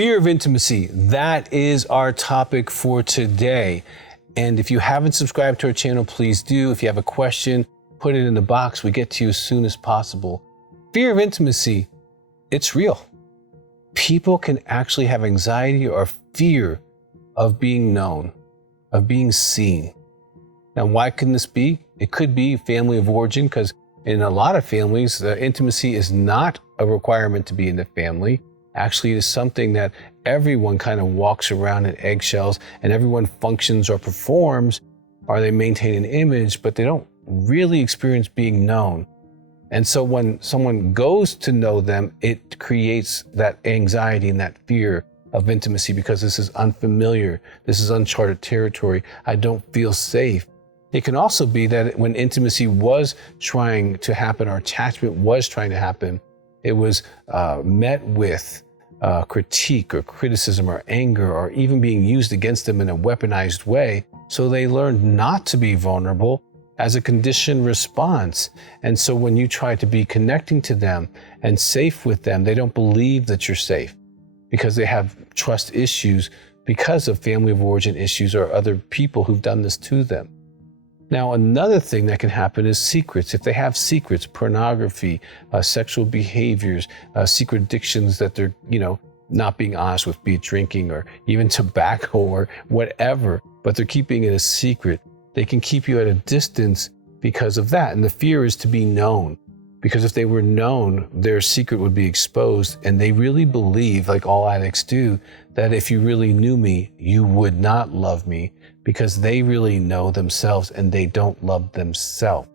Fear of intimacy, that is our topic for today. And if you haven't subscribed to our channel, please do. If you have a question, put it in the box. We get to you as soon as possible. Fear of intimacy, it's real. People can actually have anxiety or fear of being known, of being seen. Now, why can this be? It could be family of origin, because in a lot of families, intimacy is not a requirement to be in the family. Actually, it is something that everyone kind of walks around in eggshells, and everyone functions or performs, or they maintain an image, but they don't really experience being known. And so when someone goes to know them, it creates that anxiety and that fear of intimacy, because this is unfamiliar. This is uncharted territory. I don't feel safe. It can also be that when intimacy was trying to happen, or attachment was trying to happen, it was met with critique or criticism or anger, or even being used against them in a weaponized way. So they learned not to be vulnerable as a conditioned response. And so when you try to be connecting to them and safe with them, they don't believe that you're safe, because they have trust issues because of family of origin issues or other people who've done this to them. Now, another thing that can happen is secrets. If they have secrets, pornography, sexual behaviors, secret addictions that they're, not being honest with, be it drinking or even tobacco or whatever, but they're keeping it a secret, they can keep you at a distance because of that. And the fear is to be known, because if they were known, their secret would be exposed. And they really believe, like all addicts do, that if you really knew me, you would not love me, because they really know themselves and they don't love themselves.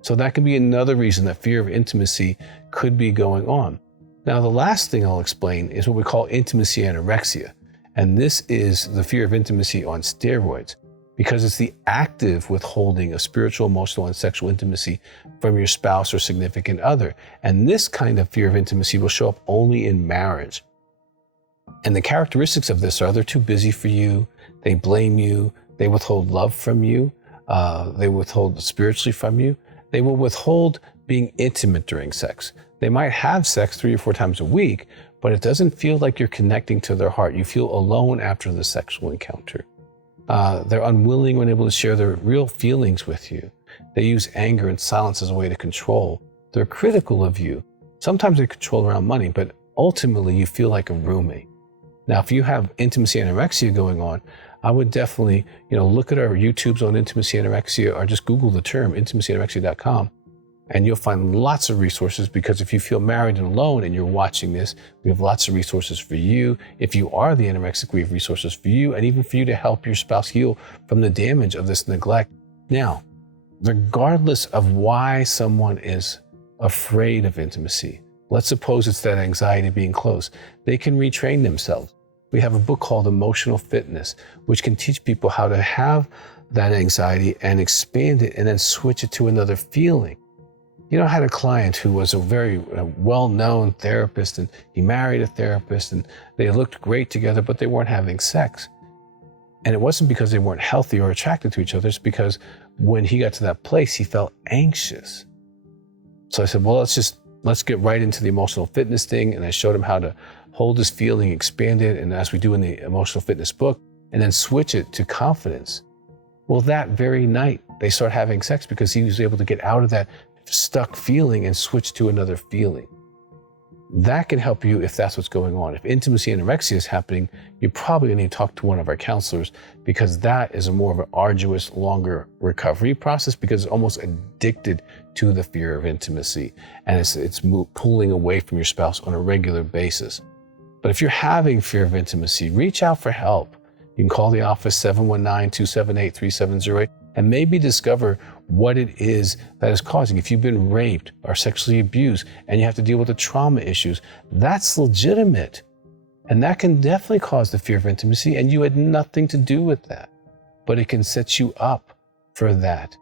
So that could be another reason that fear of intimacy could be going on. Now, the last thing I'll explain is what we call intimacy anorexia. And this is the fear of intimacy on steroids, because it's the active withholding of spiritual, emotional, and sexual intimacy from your spouse or significant other. And this kind of fear of intimacy will show up only in marriage. And the characteristics of this are they're too busy for you, they blame you, they withhold love from you, they withhold spiritually from you, they will withhold being intimate during sex. They might have sex 3 or 4 times a week, but it doesn't feel like you're connecting to their heart. You feel alone after the sexual encounter. They're unwilling or unable to share their real feelings with you. They use anger and silence as a way to control. They're critical of you. Sometimes they control around money, but ultimately you feel like a roommate. Now, if you have intimacy anorexia going on, I would definitely, look at our YouTubes on intimacy anorexia, or just Google the term intimacyanorexia.com, and you'll find lots of resources. Because if you feel married and alone and you're watching this, we have lots of resources for you. If you are the anorexic, we have resources for you, and even for you to help your spouse heal from the damage of this neglect. Now, regardless of why someone is afraid of intimacy, let's suppose it's that anxiety of being close, they can retrain themselves. We have a book called Emotional Fitness, which can teach people how to have that anxiety and expand it and then switch it to another feeling. I had a client who was a very well-known therapist, and he married a therapist, and they looked great together, but they weren't having sex. And it wasn't because they weren't healthy or attracted to each other. It's because when he got to that place, he felt anxious. So I said, well, let's get right into the emotional fitness thing. And I showed him how to hold his feeling, expand it, and as we do in the emotional fitness book, and then switch it to confidence. Well, that very night, they started having sex because he was able to get out of that stuck feeling and switch to another feeling. That can help you if that's what's going on. If intimacy anorexia is happening, you're probably going to need to talk to one of our counselors, because that is a more of an arduous, longer recovery process, because it's almost addicted to the fear of intimacy, and it's pulling away from your spouse on a regular basis. But if you're having fear of intimacy, reach out for help. You can call the office 719-278-3708 and maybe discover what it is that is causing. If you've been raped or sexually abused and you have to deal with the trauma issues, that's legitimate. And that can definitely cause the fear of intimacy, and you had nothing to do with that. But it can set you up for that.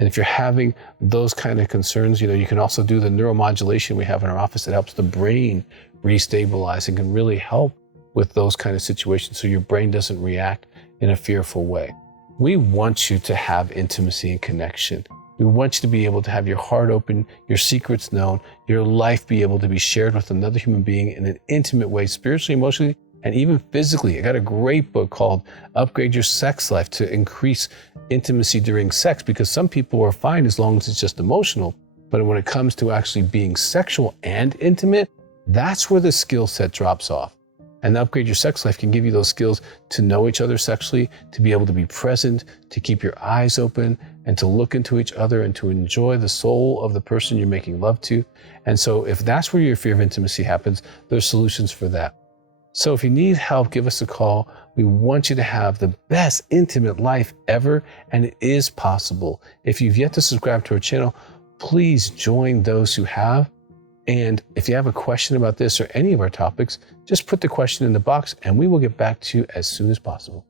And if you're having those kind of concerns, you can also do the neuromodulation we have in our office that helps the brain restabilize and can really help with those kind of situations so your brain doesn't react in a fearful way. We want you to have intimacy and connection. We want you to be able to have your heart open, your secrets known, your life be able to be shared with another human being in an intimate way, spiritually, emotionally, and even physically. I got a great book called Upgrade Your Sex Life to increase intimacy during sex, because some people are fine as long as it's just emotional. But when it comes to actually being sexual and intimate, that's where the skill set drops off. And Upgrade Your Sex Life can give you those skills to know each other sexually, to be able to be present, to keep your eyes open, and to look into each other and to enjoy the soul of the person you're making love to. And so if that's where your fear of intimacy happens, there's solutions for that. So if you need help, give us a call. We want you to have the best intimate life ever, and it is possible. If you've yet to subscribe to our channel, please join those who have. And if you have a question about this or any of our topics, just put the question in the box and we will get back to you as soon as possible.